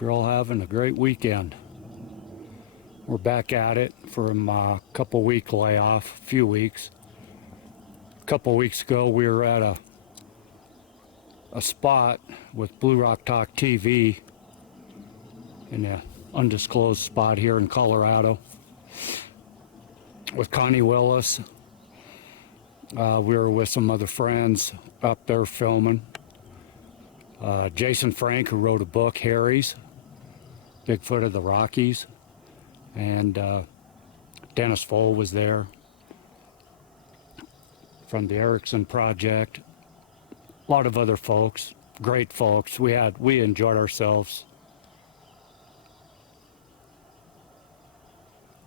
Hope you're all having a great weekend. We're back at it from a couple week layoff, a few weeks. A couple weeks ago we were at a spot with Blue Rock Talk TV in an undisclosed spot here in Colorado with Connie Willis. We were with some other friends up there filming. Jason Frank, who wrote a book, Harry's, Bigfoot of the Rockies, and Dennis Foll was there from the Erickson Project. A lot of other folks, great folks. We enjoyed ourselves.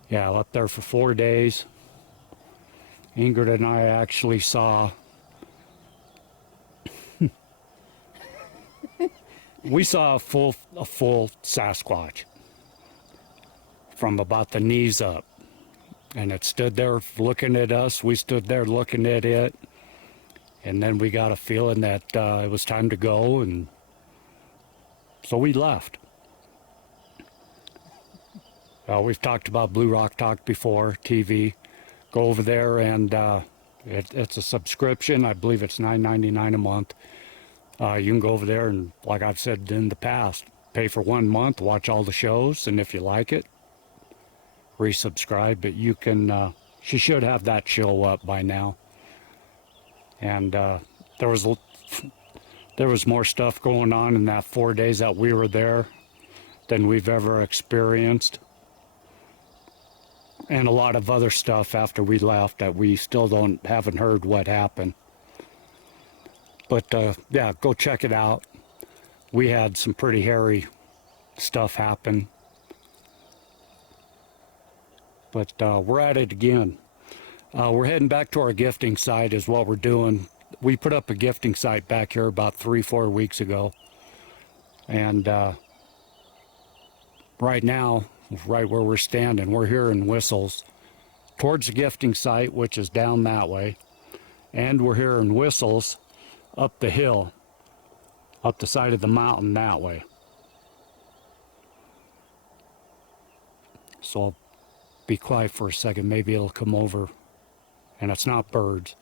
Yeah, up there for 4 days. Ingrid and I actually saw we saw a full Sasquatch from about the knees up, and it stood there looking at us. We stood there looking at it, and then we got a feeling that it was time to go, and so we left. We've talked about Blue Rock Talk before, TV. Go over there, and it's a subscription. I believe it's $9.99 a month. You can go over there and, like I've said in the past, pay for 1 month, watch all the shows, and if you like it, resubscribe. But you can, she should have that show up by now. And there was more stuff going on in that 4 days that we were there than we've ever experienced. And a lot of other stuff after we left that we still haven't heard what happened. But yeah, go check it out. We had some pretty hairy stuff happen. But we're at it again. We're heading back to our gifting site is what we're doing. We put up a gifting site back here about 3-4 weeks ago. And right now, right where we're standing, we're here in Whistles towards the gifting site, which is down that way. And we're here in Whistles up the hill, up the side of the mountain that way. So I'll be quiet for a second. Maybe it'll come over, and it's not birds.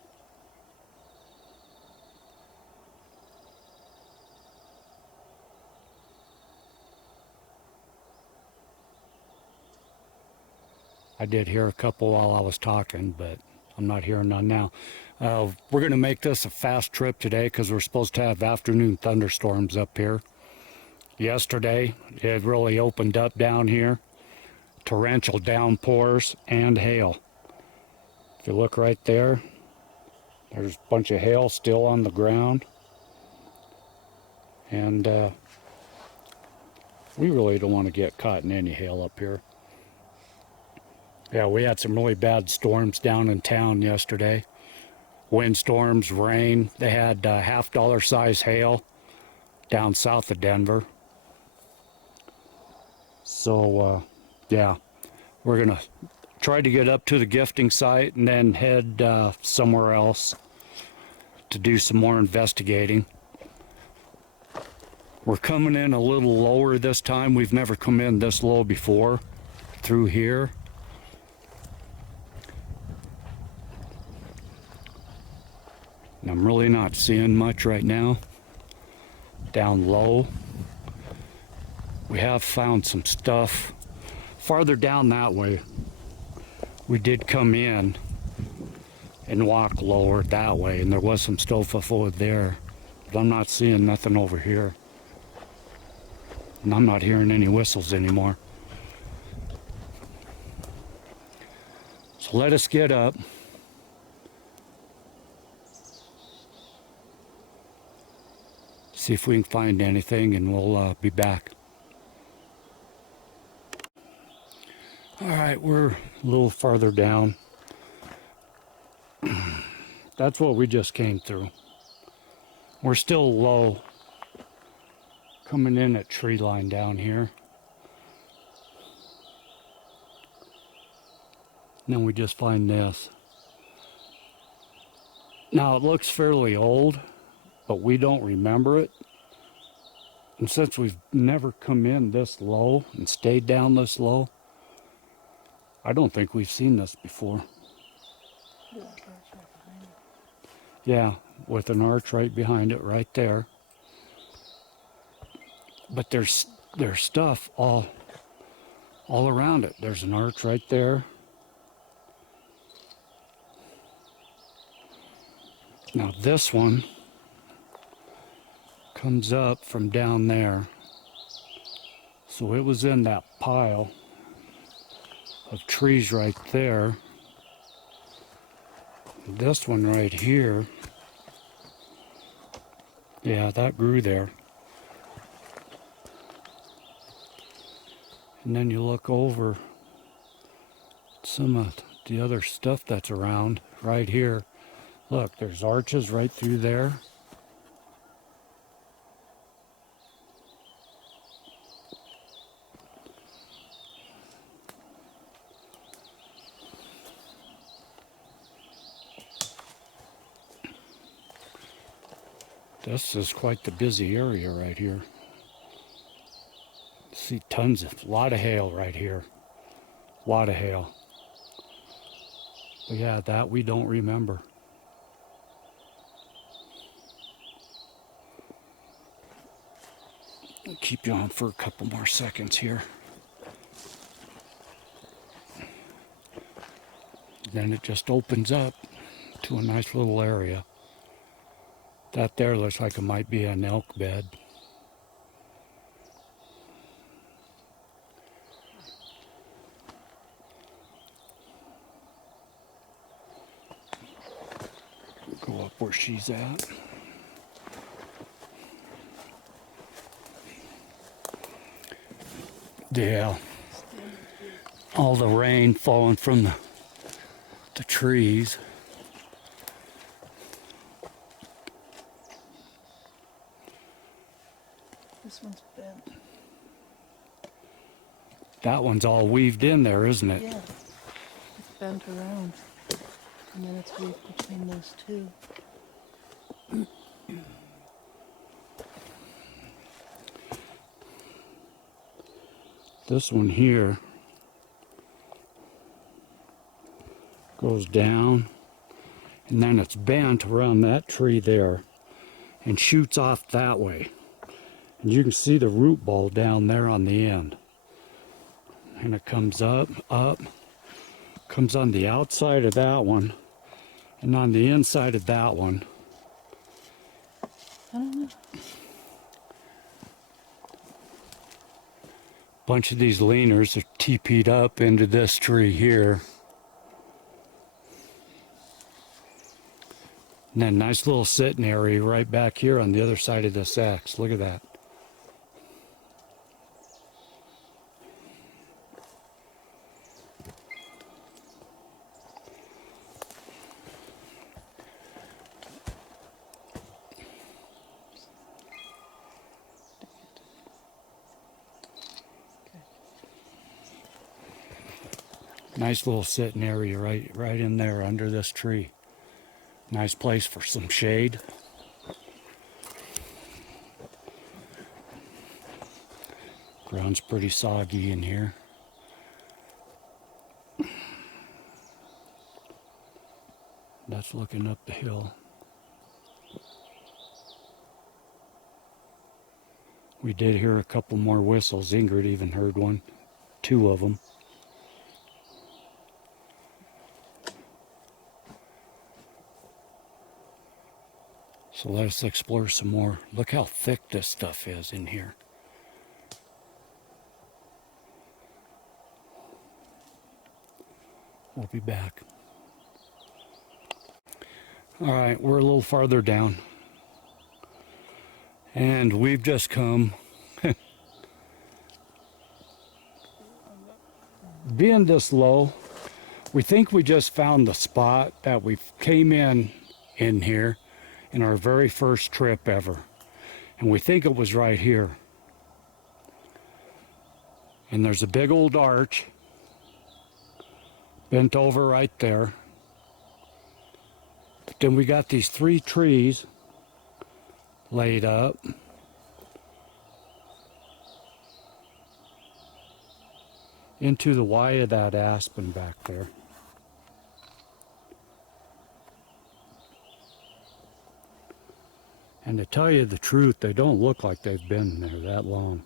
I did hear a couple while I was talking, but I'm not hearing none now. We're going to make this a fast trip today because we're supposed to have afternoon thunderstorms up here. Yesterday, it really opened up down here. Torrential downpours and hail. If you look right there, there's a bunch of hail still on the ground. And we really don't want to get caught in any hail up here. Yeah, we had some really bad storms down in town yesterday. Windstorms, rain. They had $half size hail down south of Denver. So, yeah, we're going to try to get up to the gifting site and then head somewhere else to do some more investigating. We're coming in a little lower this time. We've never come in this low before through here. And I'm really not seeing much right now. Down low. We have found some stuff farther down that way. We did come in and walk lower that way, and there was some stuff over there. But I'm not seeing nothing over here. And I'm not hearing any whistles anymore. So let us get up. See if we can find anything, and we'll be back. All right, we're a little farther down. That's what we just came through. We're still low, coming in at tree line down here. And then we just find this. Now it looks fairly old, but we don't remember it. And since we've never come in this low and stayed down this low, I don't think we've seen this before. Yeah, with an arch right behind it, right there. But there's stuff all around it. There's an arch right there. Now this one comes up from down there. So it was in that pile of trees right there. This one right here, yeah, that grew there. And then you look over some of the other stuff that's around right here. Look, there's arches right through there. This is quite the busy area right here. See tons of, a lot of hail right here. A lot of hail. But yeah, that we don't remember. I'll keep you on for a couple more seconds here. Then it just opens up to a nice little area. That there looks like it might be an elk bed. We'll go up where she's at. Yeah. All the rain falling from the trees. This one's bent. That one's all weaved in there, isn't it? Yeah. It's bent around. And then it's weaved between those two. This one here goes down, and then it's bent around that tree there and shoots off that way. And you can see the root ball down there on the end. And it comes up, comes on the outside of that one, and on the inside of that one. I don't know. Bunch of these leaners are teepeed up into this tree here. And then nice little sitting area right back here on the other side of this X. Look at that. Nice little sitting area right in there under this tree. Nice place for some shade. Ground's pretty soggy in here. That's looking up the hill. We did hear a couple more whistles. Ingrid even heard one, 2 of them. So let us explore some more. Look how thick this stuff is in here. We'll be back. All right, we're a little farther down. And we've just come. Being this low, we think we just found the spot that we came in here in our very first trip ever. And we think it was right here. And there's a big old arch bent over right there. But then we got these 3 trees laid up. into the Y of that aspen back there. And to tell you the truth, they don't look like they've been there that long,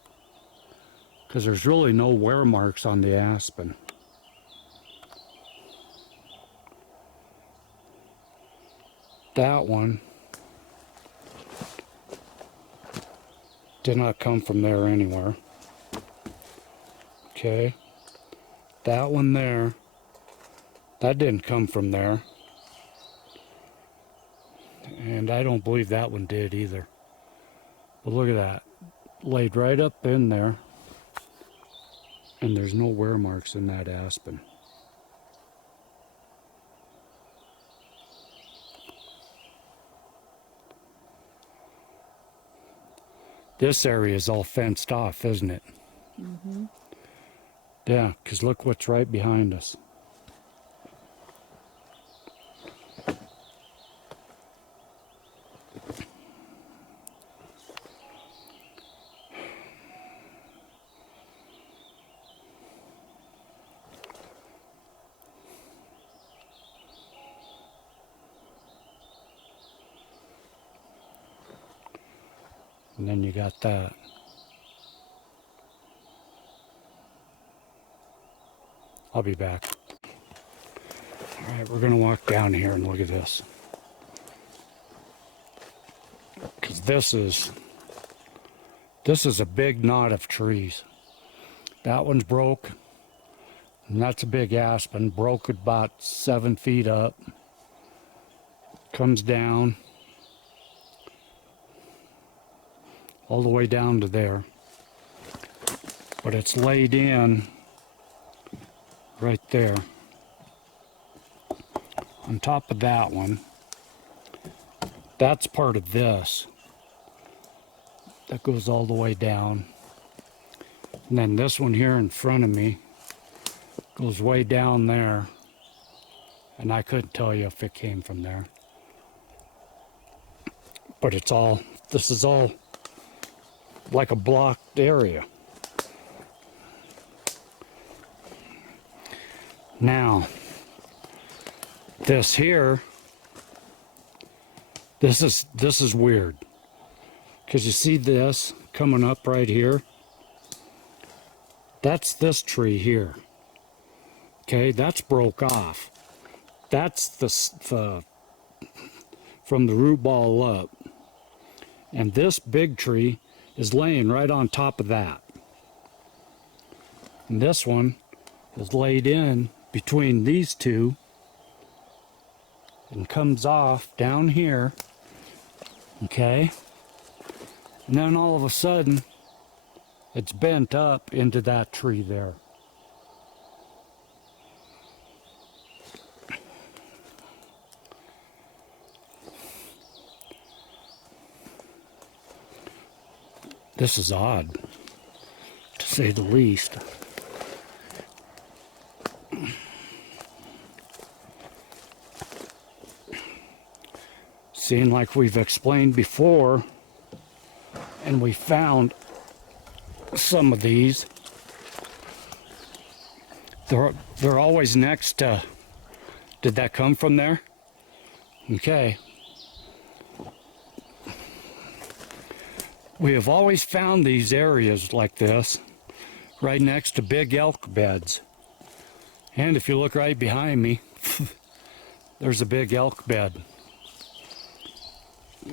because there's really no wear marks on the aspen. That one did not come from there anywhere. Okay, that one there, that didn't come from there. And I don't believe that one did either. But look at that. Laid right up in there. And there's no wear marks in that aspen. This area is all fenced off, isn't it? Mm-hmm. Yeah, because look what's right behind us. And then you got that. I'll be back. All right, we're gonna walk down here and look at this. Because this is a big knot of trees. That one's broke. And that's a big aspen, broke about 7 feet up. Comes down. All the way down to there. But it's laid in right there. On top of that one. That's part of this. That goes all the way down. And then this one here in front of me goes way down there. And I couldn't tell you if it came from there. But it's all, this is all like a blocked area. Now, this here, this is weird. Because you see this coming up right here? That's this tree here. Okay, that's broke off. That's the from the root ball up. And this big tree is laying right on top of that. And this one is laid in between these two and comes off down here. Okay? And then all of a sudden, it's bent up into that tree there. This is odd, to say the least. Seeing like we've explained before, and we found some of these, they're always next to, did that come from there? Okay. We have always found these areas like this right next to big elk beds. And if you look right behind me, there's a big elk bed.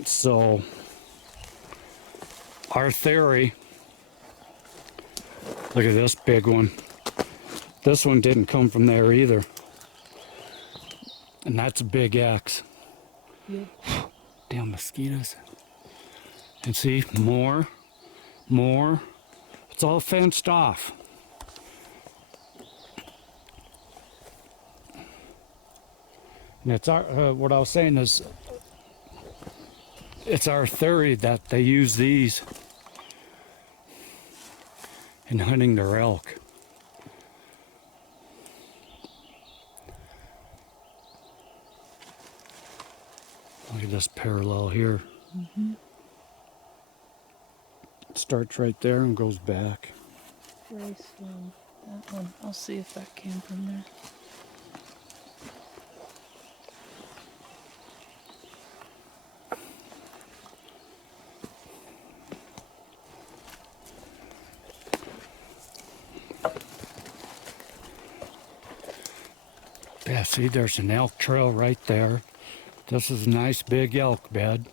So, our theory, look at this big one. This one didn't come from there either. And that's a big X. Yep. Damn mosquitoes. And see, more. It's all fenced off. And it's our, what I was saying is, it's our theory that they use these in hunting their elk. Look at this parallel here. Mm-hmm. It starts right there and goes back. Very slow. That one. I'll see if that came from there. Yeah, see, there's an elk trail right there. This is a nice big elk bed.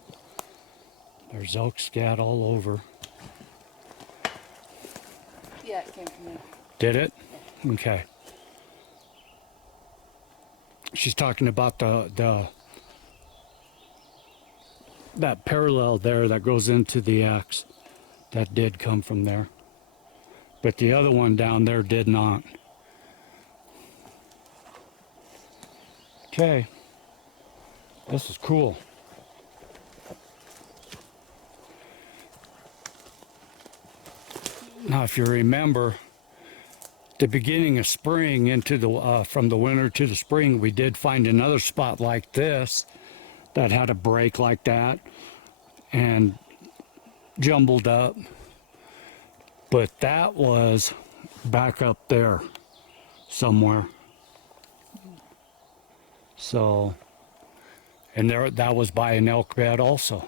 There's elk scat all over. Yeah, it came from there. Did it? Okay. She's talking about that parallel there that goes into the X. That did come from there. But the other one down there did not. Okay. This is cool. Now, if you remember, the beginning of spring into the from the winter to the spring, we did find another spot like this that had a break like that and jumbled up. But that was back up there somewhere. So, and there, that was by an elk bed also.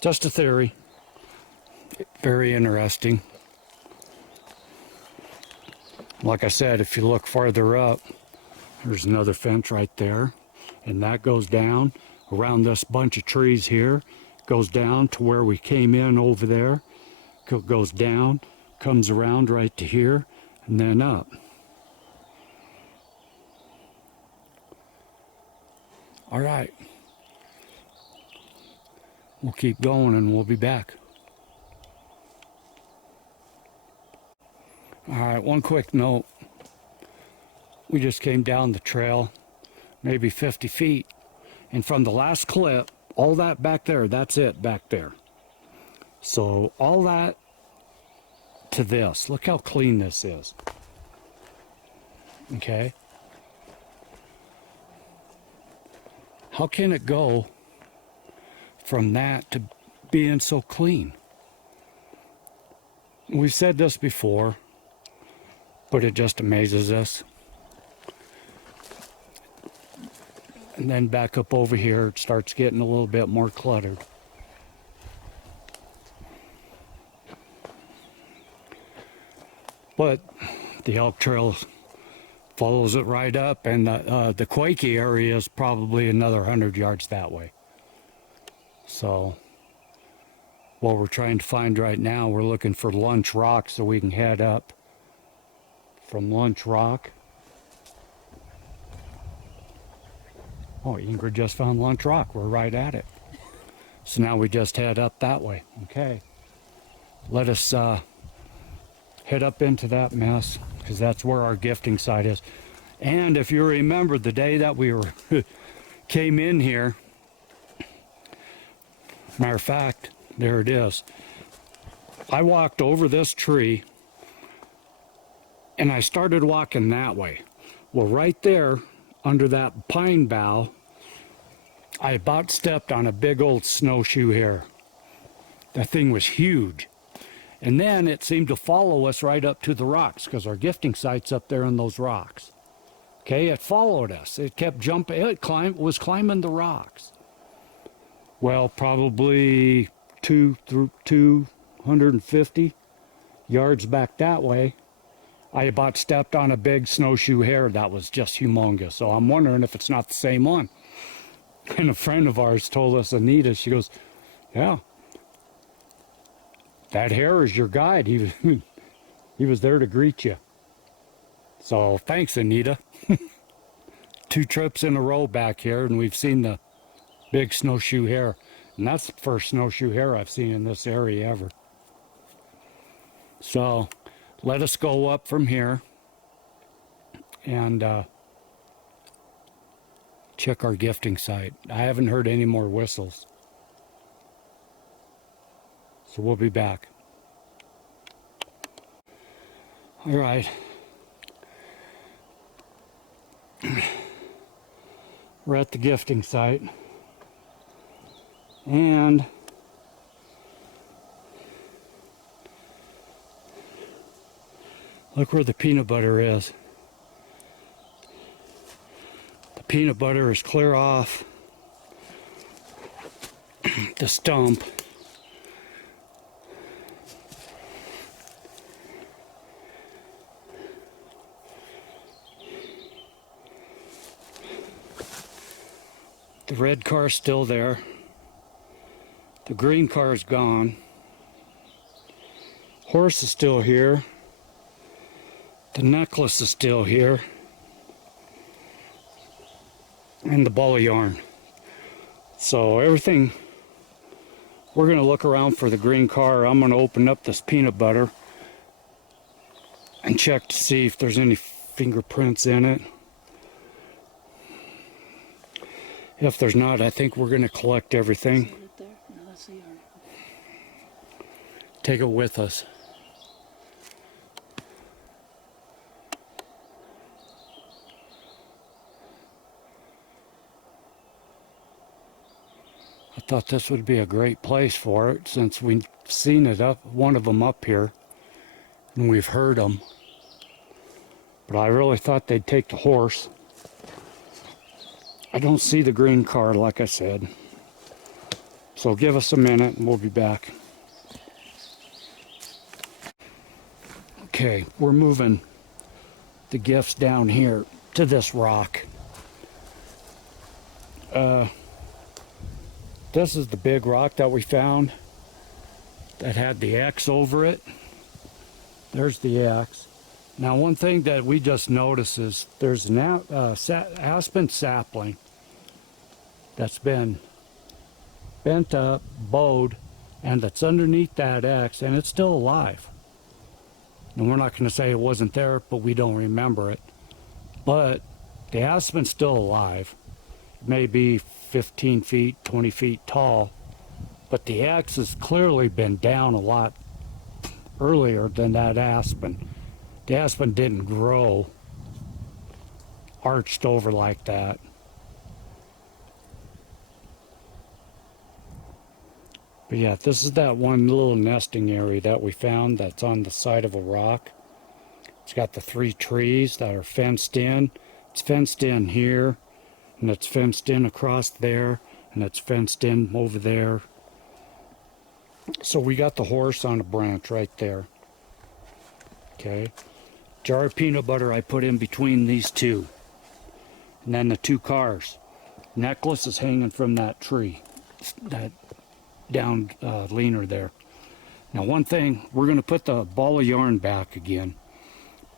Just a theory. Very interesting. Like I said, if you look farther up, there's another fence right there, and that goes down around this bunch of trees here, goes down to where we came in over there, goes down, comes around right to here, and then up. All right. We'll keep going and we'll be back. All right, one quick note. We just came down the trail, maybe 50 feet, and from the last clip, all that back there, that's it back there. So all that to this, look how clean this is. Okay? How can it go from that to being so clean? We've said this before, but it just amazes us. And then back up over here, it starts getting a little bit more cluttered. But the elk trail follows it right up, and the Quakey area is probably another 100 yards that way. So what we're trying to find right now, we're looking for Lunch Rock so we can head up from Lunch Rock. Oh, Ingrid just found Lunch Rock. We're right at it. So now we just head up that way. Okay. Let us head up into that mess, because that's where our gifting site is. And if you remember the day that we were came in here, matter of fact, there it is. I walked over this tree and I started walking that way. Well, right there under that pine bough, I about stepped on a big old snowshoe hare. That thing was huge. And then it seemed to follow us right up to the rocks, because our gifting site's up there in those rocks. Okay, it followed us. It kept jumping. It was climbing the rocks. Well, probably 250 yards back that way, I about stepped on a big snowshoe hare that was just humongous. So I'm wondering if it's not the same one. And a friend of ours told us, Anita, she goes, yeah, that hare is your guide. He was there to greet you. So thanks, Anita. 2 trips in a row back here, and we've seen the big snowshoe hare. And that's the first snowshoe hare I've seen in this area ever. So let us go up from here and check our gifting site. I haven't heard any more whistles. So we'll be back. All right. We're at the gifting site. And Look where the peanut butter is. The peanut butter is clear off the stump. The red car's still there. The green car is gone. Horse is still here. The necklace is still here. And the ball of yarn. So everything, we're going to look around for the green car. I'm going to open up this peanut butter and check to see if there's any fingerprints in it. If there's not, I think we're going to collect everything. Take it with us. I thought this would be a great place for it since we've seen it up, one of them up here, and we've heard them. But I really thought they'd take the horse. I don't see the green car, like I said. So give us a minute and we'll be back. Okay, we're moving the gifts down here to this rock. This is the big rock that we found that had the X over it. There's the X. Now, one thing that we just noticed is there's an aspen sapling that's been bent up, bowed, and that's underneath that X, and it's still alive. And we're not going to say it wasn't there, but we don't remember it. But the aspen's still alive. It may be 15 feet, 20 feet tall, but the X has clearly been down a lot earlier than that aspen. The aspen didn't grow arched over like that. But yeah, this is that one little nesting area that we found that's on the side of a rock. It's got the 3 trees that are fenced in. It's fenced in here, and it's fenced in across there, and it's fenced in over there. So we got the horse on a branch right there. Okay. Jar of peanut butter I put in between these two. And then the 2 cars. Necklace is hanging from that tree. That down leaner there. Now one thing, we're going to put the ball of yarn back again.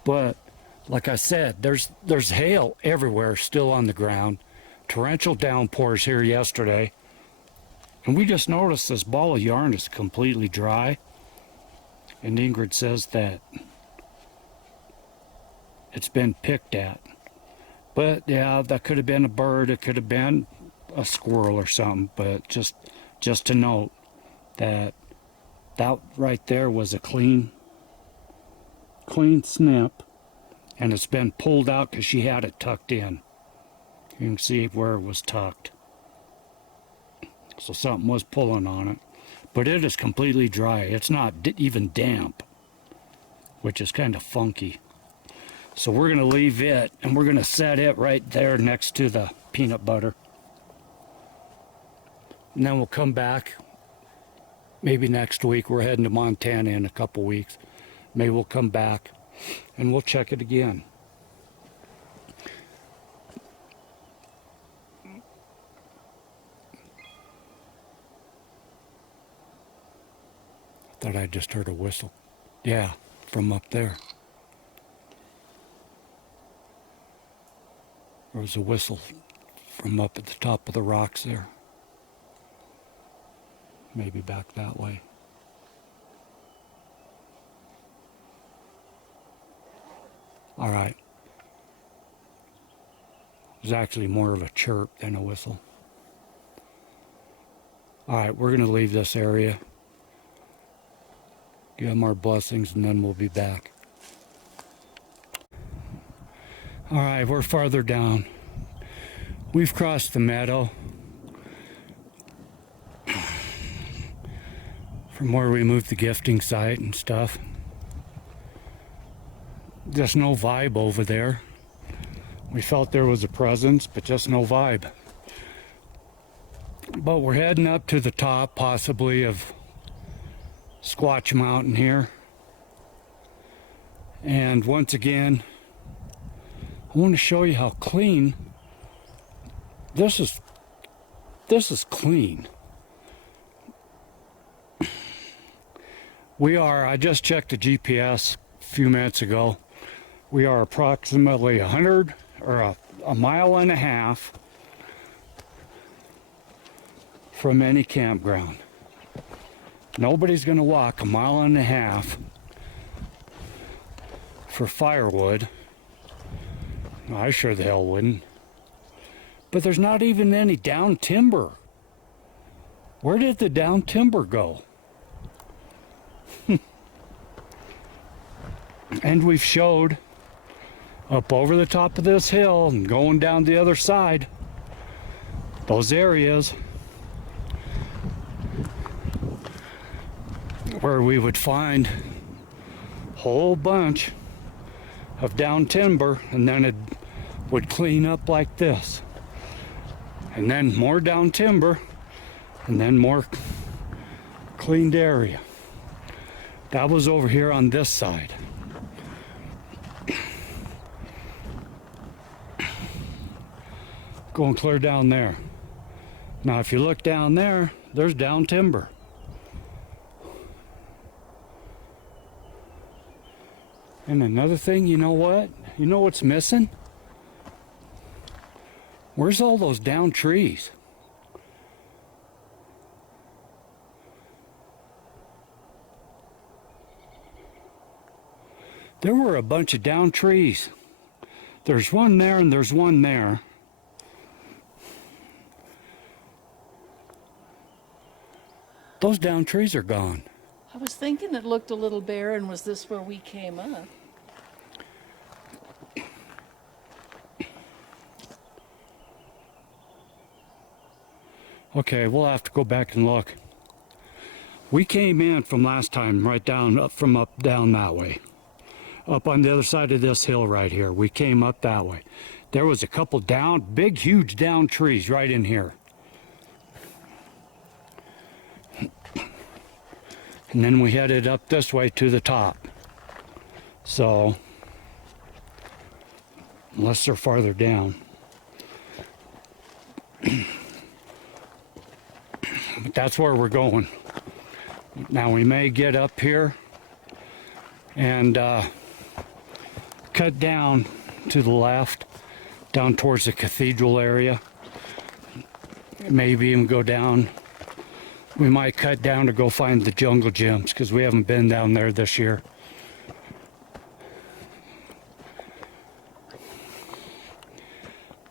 But like I said, there's hail everywhere still on the ground. Torrential downpours here yesterday. And we just noticed this ball of yarn is completely dry. And Ingrid says that it's been picked at. But yeah, that could have been a bird, it could have been a squirrel or something, but just to note that right there was a clean snip, and it's been pulled out because she had it tucked in. You can see where it was tucked. So something was pulling on it. But it is completely dry. It's not even damp, which is kind of funky. So we're going to leave it, and we're going to set it right there next to the peanut butter. And then we'll come back maybe next week. We're heading to Montana in a couple weeks. Maybe we'll come back and we'll check it again. I thought I just heard a whistle. Yeah, from up there. There was a whistle from up at the top of the rocks there. Maybe back that way. All right. It was actually more of a chirp than a whistle. All right, we're going to leave this area. Give them our blessings, and then we'll be back. All right, we're farther down. We've crossed the meadow from where we moved the gifting site and stuff. just no vibe over there. We felt there was a presence, but just no vibe. But we're heading up to the top, possibly, of Squatchmountain here. And once again, I want to show you how clean this is. This is clean. We are, I just checked the GPS a few minutes ago. We are approximately 100 or a mile and a half from any campground. Nobody's going to walk a mile and a half for firewood. I sure the hell wouldn't. But there's not even any down timber. Where did the down timber go? And we've showed up over the top of this hill and going down the other side, those areas where we would find a whole bunch of down timber, and then it would clean up like this, and then more down timber, and then more cleaned area. That was over here on this side. Going clear down there. Now if you look down there, there's down timber. And another thing, you know what? You know what's missing? Where's all those down trees? There were a bunch of down trees. There's one there and there's one there. Those down trees are gone. I was thinking it looked a little barren. Was this where we came up? Okay, we'll have to go back and look. We came in from last time right down, up down that way. Up on the other side of this hill right here. We came up that way. There was a couple down, big, huge down trees right in here. And then we headed up this way to the top. So, unless they're farther down. But that's where we're going. Now we may get up here and cut down to the left, down towards the cathedral area. Maybe even go down. We might cut down to go find the jungle gyms, because we haven't been down there this year.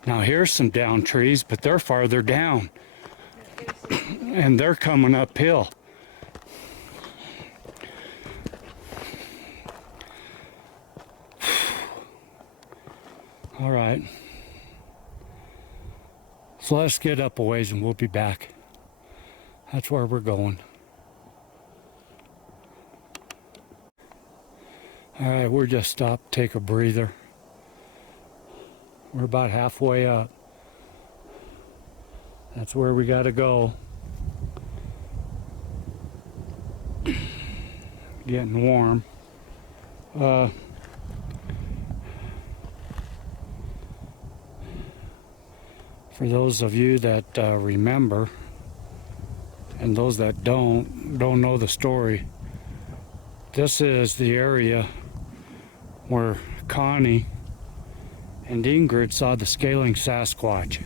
Now here's some down trees, but they're farther down. And they're coming uphill. All right. So let's get up a ways and we'll be back. That's where we're going. All right, we're just stopped, take a breather. We're about halfway up. That's where we gotta go. Getting warm. For those of you that remember, and those that don't know the story, this is the area where Connie and Ingrid saw the scaling Sasquatch.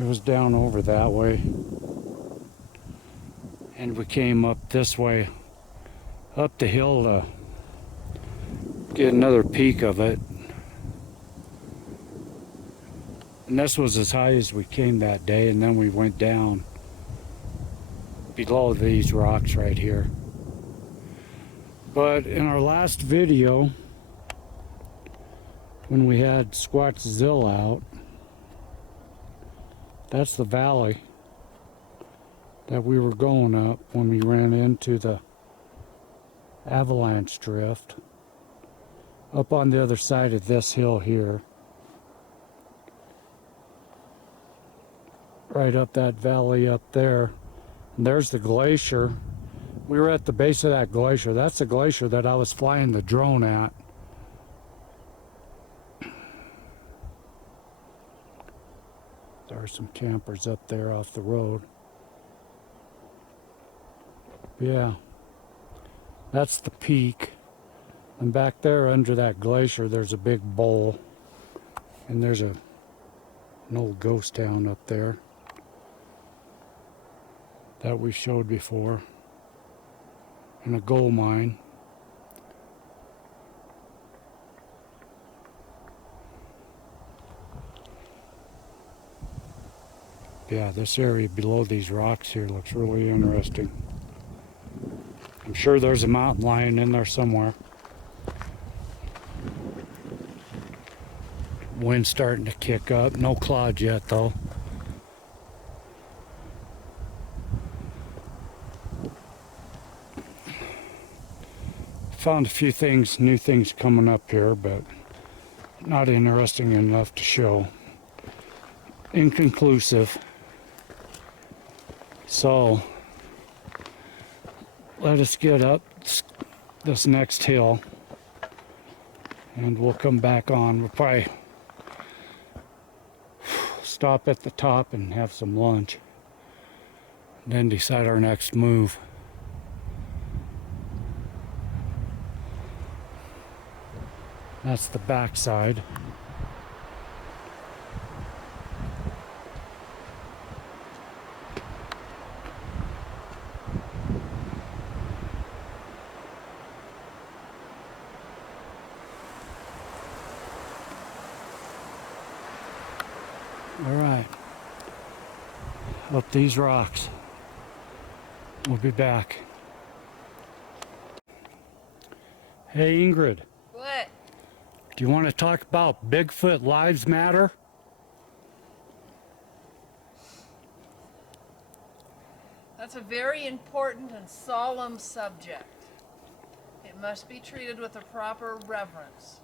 It was down over that way. And we came up this way, up the hill to get another peek of it. And this was as high as we came that day, and then we went down below these rocks right here. But in our last video, when we had Squatchzilla out, that's the valley that we were going up when we ran into the avalanche drift up on the other side of this hill here. Right up that valley up there. And there's the glacier. We were at the base of that glacier. That's the glacier that I was flying the drone at. There are some campers up there off the road. Yeah, that's the peak. And back there under that glacier, there's a big bowl. And there's an old ghost town up there that we showed before. And a gold mine. Yeah, this area below these rocks here looks really interesting. I'm sure there's a mountain lion in there somewhere. Wind's starting to kick up. No clouds yet though. Found a few things, new things coming up here, but not interesting enough to show. Inconclusive. So let us get up this next hill and we'll come back on. We'll probably stop at the top and have some lunch, then decide our next move. That's the back side. All right, up these rocks. We'll be back. Hey Ingrid. What? Do you want to talk about Bigfoot Lives Matter? That's a very important and solemn subject. It must be treated with the proper reverence.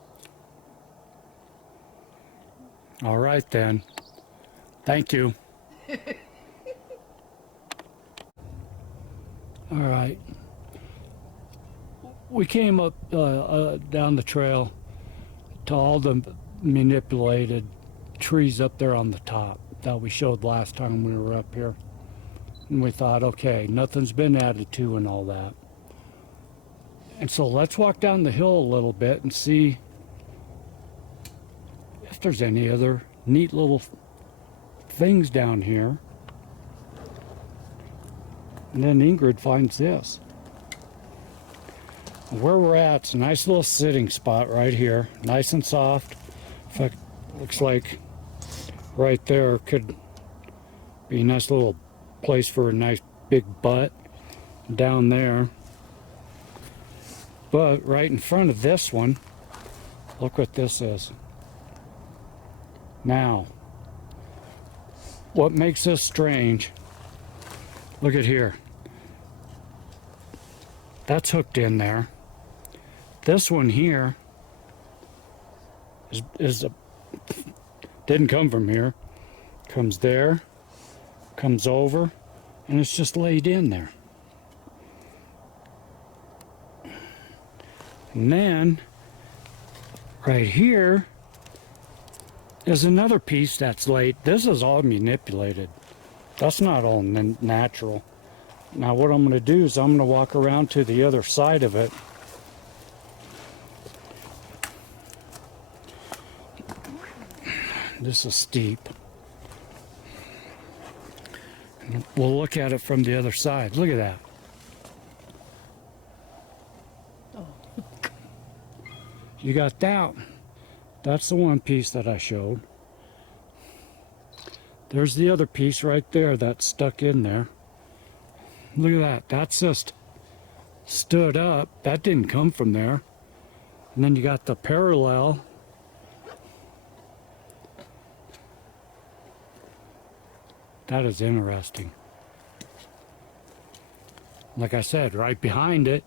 All right then. Thank you. All right. We came up down the trail to all the manipulated trees up there on the top that we showed last time we were up here. And we thought, okay, nothing's been added to and all that. And so let's walk down the hill a little bit and see if there's any other neat little things down here. And then Ingrid finds this. Where we're at, it's a nice little sitting spot right here, nice and soft. In fact, looks like right there could be a nice little place for a nice big butt down there. But right in front of this one, look what this is. Now, what makes this strange, look at here. That's hooked in there. This one here didn't come from here. Comes there, comes over, and it's just laid in there. And then, right here, is another piece that's laid. This is all manipulated. That's not all natural. Now what I'm going to do is I'm going to walk around to the other side of it. This is steep. And we'll look at it from the other side. Look at that. You got that. That's the one piece that I showed. There's the other piece right there that's stuck in there. Look at that. That's just stood up. That didn't come from there. And then you got the parallel. That is interesting. Like I said, right behind it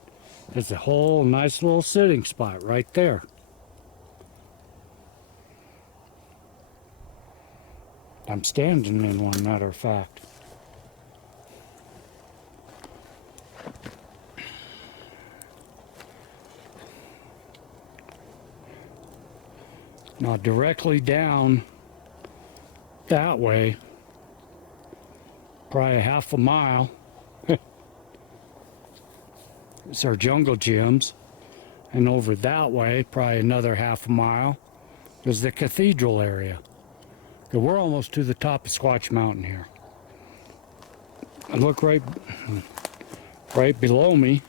is a whole nice little sitting spot right there. I'm standing in one, matter of fact. Now directly down that way, probably a half a mile, it's our jungle gyms. And over that way, probably another half a mile, is the cathedral area. So we're almost to the top of Squatchmountain here. And look right below me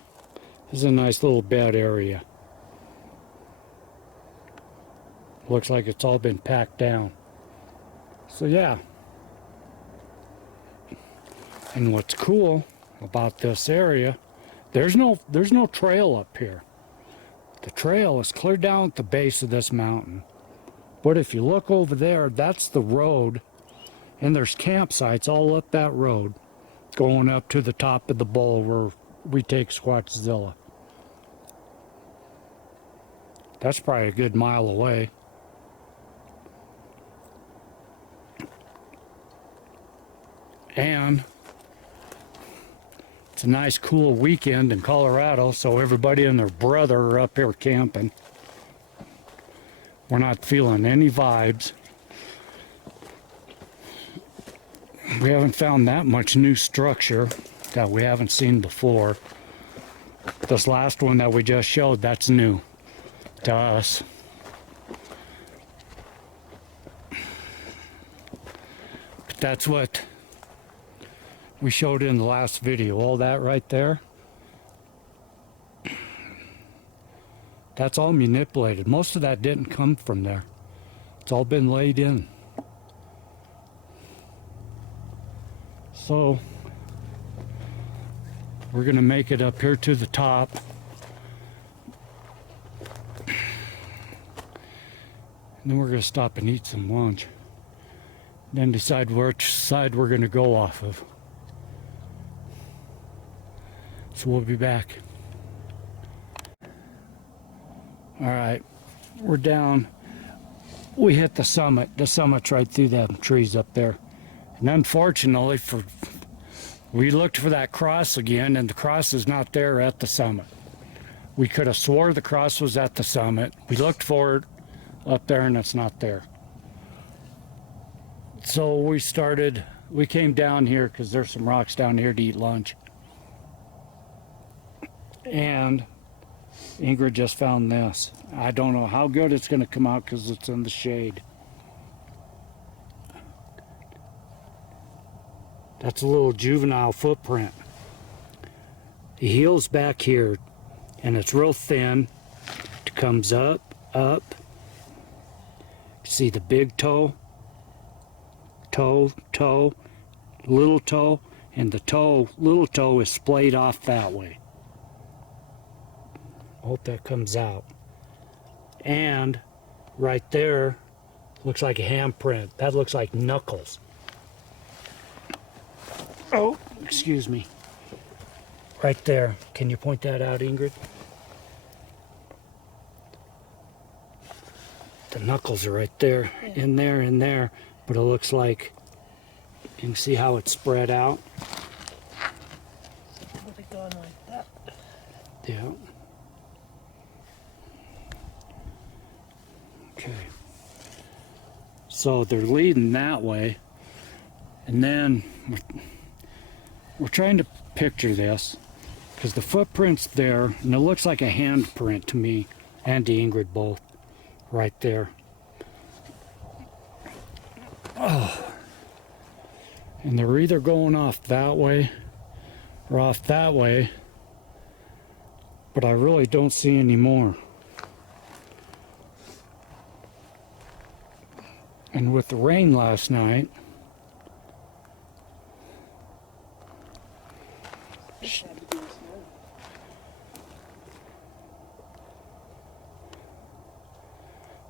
is a nice little bed area. Looks like it's all been packed down. So yeah. And what's cool about this area, there's no trail up here. The trail is clear down at the base of this mountain. But if you look over there, that's the road, and there's campsites all up that road going up to the top of the bowl where we take Squatchzilla. That's probably a good mile away. And it's a nice cool weekend in Colorado, so everybody and their brother are up here camping. We're not feeling any vibes. We haven't found that much new structure that we haven't seen before. This last one that we just showed, that's new to us. But that's what we showed in the last video. All that right there, that's all manipulated. Most of that didn't come from there. It's all been laid in. So we're gonna make it up here to the top. And then we're gonna stop and eat some lunch. Then decide which side we're gonna go off of. So we'll be back. All right, we're down. We hit the summit. The summit's right through them trees up there. And unfortunately, we looked for that cross again, and the cross is not there at the summit. We could have swore the cross was at the summit. We looked for it up there, and it's not there. So we came down here because there's some rocks down here to eat lunch. And Ingrid just found this. I don't know how good it's going to come out because it's in the shade. That's a little juvenile footprint. The heel's back here, and it's real thin. It comes up. See the big toe, little toe, and the little toe is splayed off that way. Hope that comes out. And right there looks like a handprint. That looks like knuckles. Oh, excuse me. Right there. Can you point that out, Ingrid? The knuckles are right there, yeah. in there, but it looks like, you can see how it's spread out. It'll be going like that. Yeah. Okay. So they're leading that way, and then we're trying to picture this because the footprint's there, and it looks like a handprint to me and to Ingrid both, right there. Oh. And they're either going off that way or off that way, but I really don't see any more. And with the rain last night,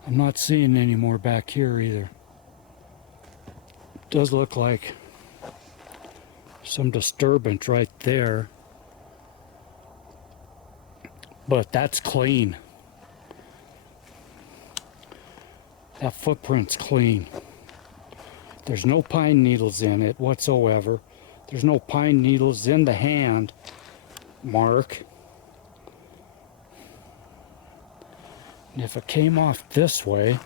I'm not seeing any more back here either. It does look like some disturbance right there, but that's clean. That footprint's clean. There's no pine needles in it whatsoever. There's no pine needles in the hand mark. And if it came off this way,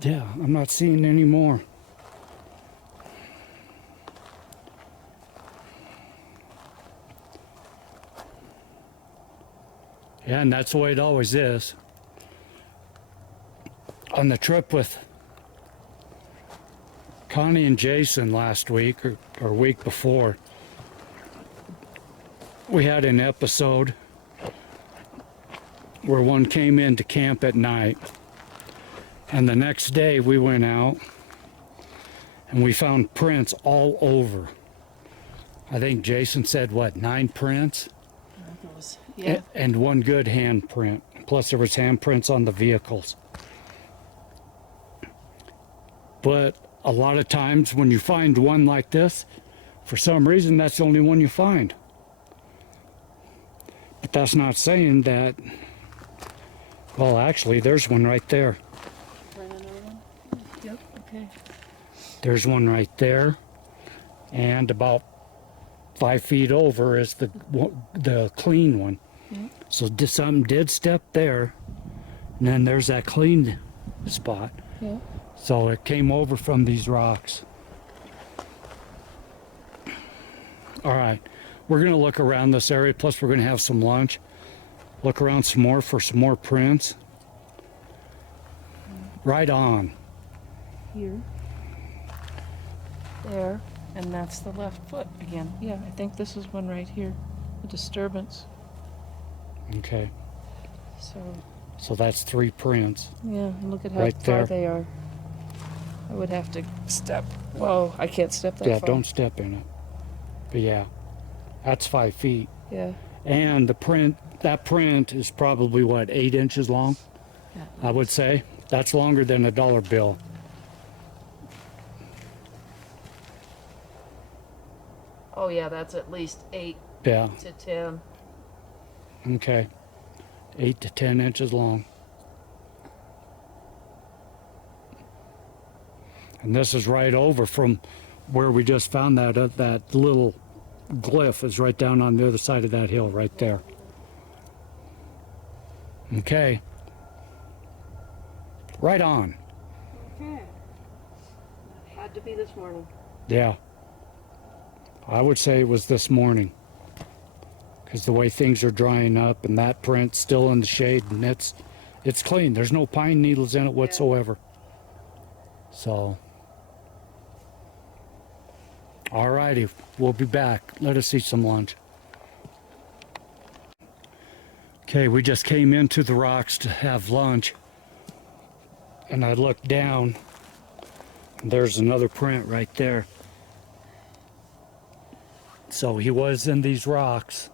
yeah, I'm not seeing any more. Yeah, and that's the way it always is. On the trip with Connie and Jason last week, or week before, we had an episode where one came in to camp at night. And the next day we went out and we found prints all over. I think Jason said, what, 9 prints? Yeah. And one good handprint. Plus there was handprints on the vehicles. But a lot of times when you find one like this, for some reason that's the only one you find. But that's not saying that, well, actually there's one right there. Yep, okay. There's one right there. And about 5 feet over is the clean one. Yeah. So something did step there, and then there's that clean spot. Yeah. So it came over from these rocks. All right, we're gonna look around this area, plus we're gonna have some lunch. Look around some more for some more prints. Right on. Here. There. And that's the left foot again. Yeah, I think this is one right here. A disturbance. Okay, So, that's 3 prints. yeah, look at how Right far there. they are. I would have to step. Whoa, I can't step that Yeah, far. don't step in it. But yeah, that's 5 feet. Yeah. And that print is probably what, 8 inches long? Yeah. I would say. That's longer than a dollar bill. Oh yeah, that's at least 8 Yeah, to 10. okay. 8 to 10 inches long. And this is right over from where we just found that little glyph is right down on the other side of that hill right there. Okay. Right on. Okay. Had to be this morning. Yeah. I would say it was this morning. Because the way things are drying up and that print's still in the shade and it's clean. There's no pine needles in it whatsoever. So. Alrighty, we'll be back. Let us eat some lunch. Okay, we just came into the rocks to have lunch. And I looked down. And there's another print right there. So he was in these rocks.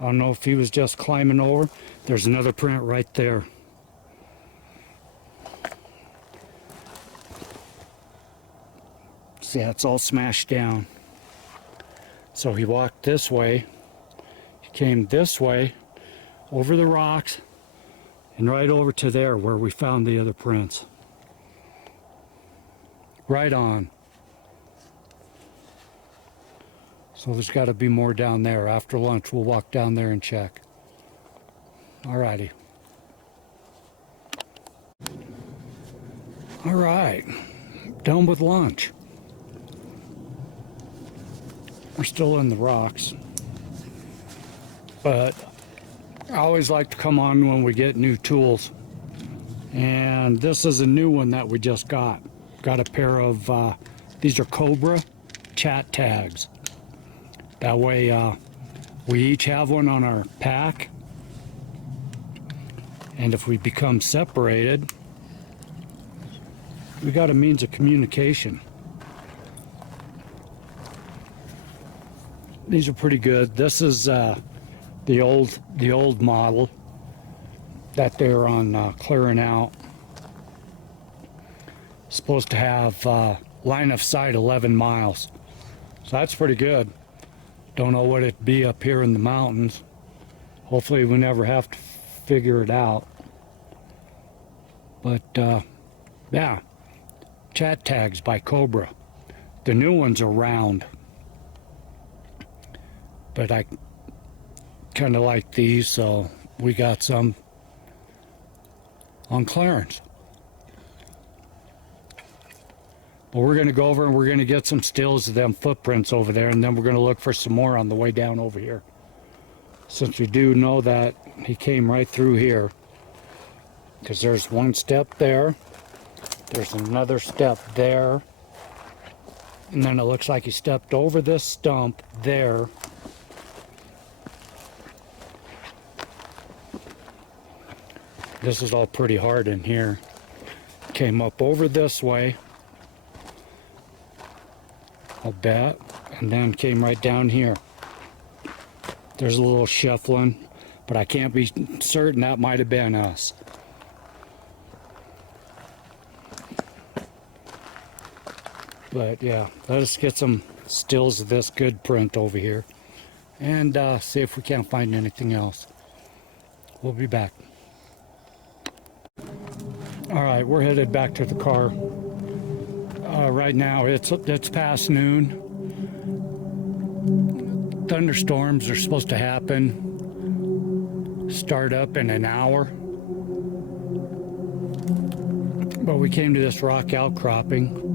I don't know if he was just climbing over. There's another print right there. See, it's all smashed down. So he walked this way. He came this way, over the rocks, and right over to there where we found the other prints. Right on. So there's got to be more down there. After lunch, we'll walk down there and check. Alrighty. All right, done with lunch. We're still in the rocks, but I always like to come on when we get new tools. And this is a new one that we just got. Got a pair of, these are Cobra Chattags. That way we each have one on our pack. And if we become separated, we got a means of communication. These are pretty good. This is the old model that they're on clearing out. Supposed to have line of sight 11 miles. So that's pretty good. Don't know what it'd be up here in the mountains. Hopefully we never have to figure it out. But yeah, Chattags by Cobra. The new ones are round, but I kind of like these, so we got some on clearance. But we're going to go over and we're going to get some stills of them footprints over there, and then we're going to look for some more on the way down over here. Since we do know that he came right through here, because there's one step there, there's another step there, and then it looks like he stepped over this stump there. This is all pretty hard in here. Came up over this way, I'll bet, and then came right down here. There's a little shuffling, but I can't be certain. That might have been us. But yeah, let us get some stills of this good print over here and see if we can't find anything else. We'll be back. All right, we're headed back to the car. Right now it's past noon. Thunderstorms are supposed to happen, start up in an hour. But we came to this rock outcropping.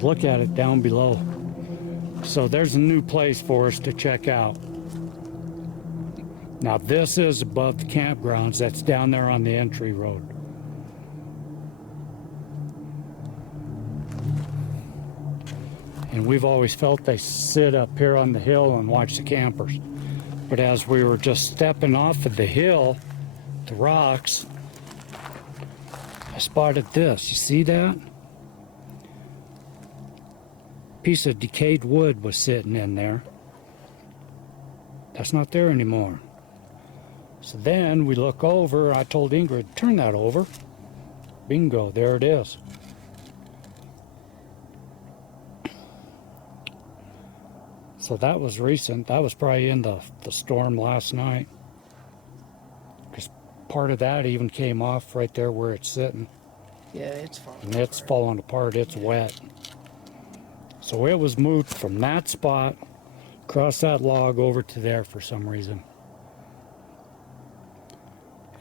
Look at it down below. So there's a new place for us to check out. Now this is above the campgrounds. That's down there on the entry road. And we've always felt they sit up here on the hill and watch the campers. But as we were just stepping off of the hill, the rocks, I spotted this. You see that? Piece of decayed wood was sitting in there. That's not there anymore. So then we look over. I told Ingrid, turn that over. Bingo, there it is. So that was recent. That was probably in the storm last night. Because part of that even came off right there where it's sitting. Yeah, it's falling And it's falling apart. It's wet. So it was moved from that spot across that log over to there for some reason.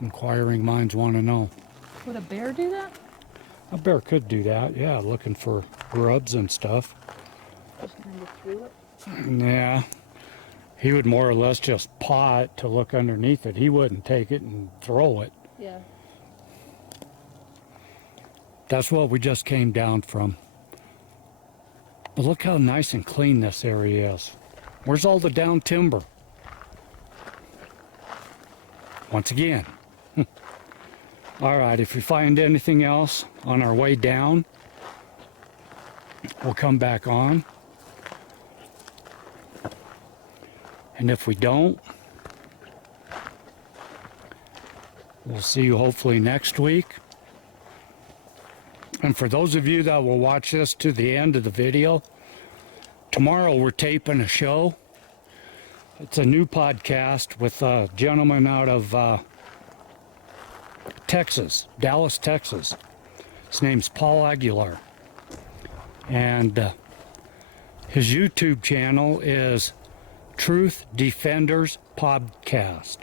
Inquiring minds want to know. Would a bear do that? A bear could do that, yeah, looking for grubs and stuff. Just kind of through it? Yeah, he would more or less just paw it to look underneath it. He wouldn't take it and throw it. Yeah. That's what we just came down from. But look how nice and clean this area is. Where's all the down timber? Once again. All right, if we find anything else on our way down, we'll come back on. And if we don't, we'll see you hopefully next week. And for those of you that will watch this to the end of the video, tomorrow we're taping a show. It's a new podcast with a gentleman out of Texas, Dallas, Texas. His name's Paul Aguilar. And his YouTube channel is Truth Defenders Podcast.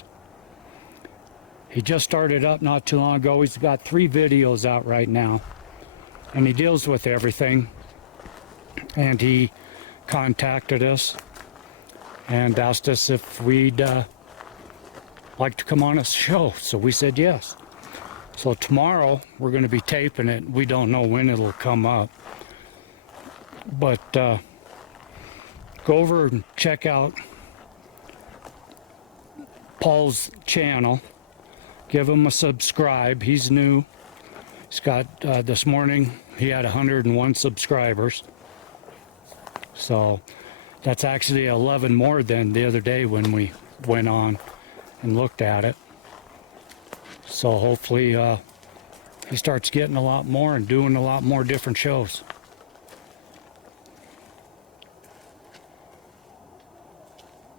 He just started up not too long ago. He's got 3 videos out right now. And he deals with everything. And he contacted us and asked us if we'd like to come on a show. So we said yes. So tomorrow we're going to be taping it. We don't know when it'll come up. But go over and check out Paul's channel. Give him a subscribe. He's new. He's got, this morning, he had 101 subscribers. So that's actually 11 more than the other day when we went on and looked at it. So hopefully he starts getting a lot more and doing a lot more different shows.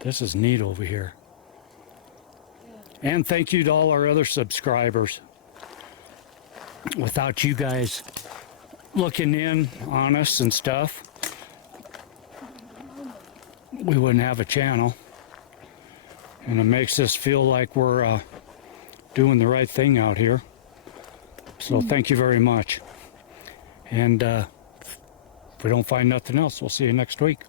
This is neat over here. And thank you to all our other subscribers. Without you guys looking in on us and stuff, we wouldn't have a channel. And it makes us feel like we're doing the right thing out here. So thank you very much. And if we don't find nothing else, we'll see you next week.